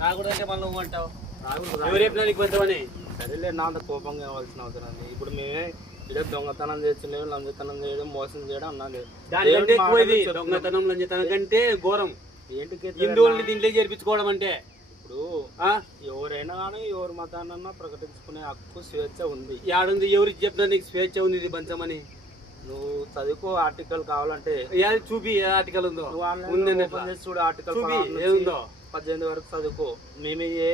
రాకూడదు అంటే మళ్ళీ నువ్వు అంటావు. ఎవరు చెప్పినా నీకు పెద్దవని సరేలే నా అంత కోపంగా ఇవ్వాల్సిన అవసరం ఉంది ఇప్పుడు మేమే ఇలా దొంగతనం చేస్తున్నాం లంచతనం చేయడం మోసం చేయడం అన్నది దానికంటే ఎక్కువ ఇది మాటలు చెప్తున్నాం. దొంగతనం లంచతనం కంటే ఘోరం. హిందువుల్ని దీంట్లో చేర్పించుకోవడం అంటే? ఇప్పుడు ఆ? ఎవరైనా కానీ ఎవరి మతాన్నన్నా ప్రకటించుకునే హక్కు స్వేచ్ఛ ఉంది. యాడుంది? ఎవరికి చెప్పినా నీకు స్వేచ్ఛ ఉంది ఇది పంచమని నువ్వు చదువుకో ఆర్టికల్ కావాలంటే. చూపి ఏ ఆర్టికల్ ఉందో? ఉందండి చూడు ఆర్టికల్ చూపి ఏముందో పద్దెనిమిది వరకు చదువుకో. మేము ఏ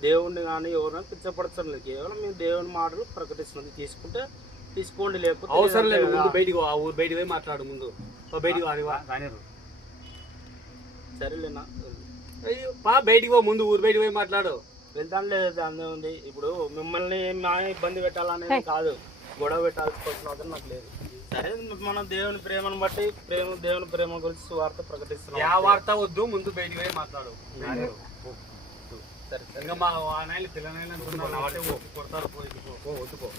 దేవుణ్ణి కానీ ఎవరైనా పిచ్చపడచడం లేదు కేవలం మేము దేవుని మాటలు ప్రకటిస్తున్నది తీసుకుంటే తీసుకోండి లేకపోతే అవసరం లేదు. ముందు. బయటికి పో, ఆ ఊరు బయటికి పోయి మాట్లాడు ముందు. బయటికి వా. సరేలేనా. అయ్యో, పా బయటికి పో ముందు ఊరు బయటికి పోయి మాట్లాడు. వెళ్తాను లేదు దాని ఉంది. ఇప్పుడు మిమ్మల్ని మా ఇబ్బంది పెట్టాలనేది కాదు. గొడవ పెట్టాల్సిన అవసరం నాకు లేదు. సరే మనం దేవుని ప్రేమను బట్టి ప్రేమ దేవుని ప్రేమ గురించి సువార్త ప్రకటిస్తున్నాం. యా వార్త వద్దు ముందు బయటికి పోయి మాట్లాడు. సరే సరే. ఇంకా మా నాయలు పిల్లనాయలు అంటున్నారు అంటే ఓ, కొడతారు పోయి పో.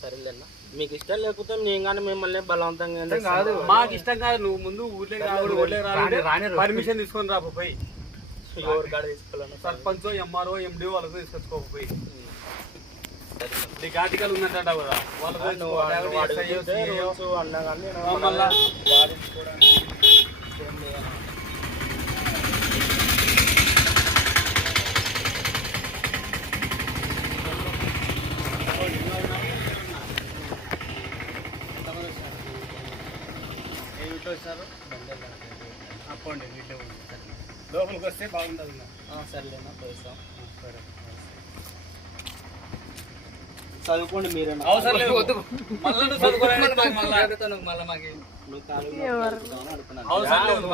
సరేలేనా మీకు ఇష్టం లేకపోతే నేను కానీ మిమ్మల్ని బలవంతంగా చేస్తాను? మాకు ఇష్టం కాదు. నువ్వు ముందు ఊర్లే రాకూడదు ఊర్లే రాని పర్మిషన్ తీసుకొని రా పోయి. ఎవరి కాడ తీసుకోవాలన్నా సరే. సర్పంచ్ ఎంఆర్ఓ ఎండిఓ వాళ్ళతో తీసుకొచ్చుకోకపోయి. నీకు ఆర్టికల్ కదా. అన్నా కానీ మళ్ళా? వచ్చారు అప్పండి లోపలికి వస్తే బాగుంటుంది. సరేలేనా పోయిస్తాం సరే. చదువుకోండి మీరు అవసరం లేదు. మళ్ళీ. చదువుకోవాలి మళ్ళీ మాకు. అవసరం లేదు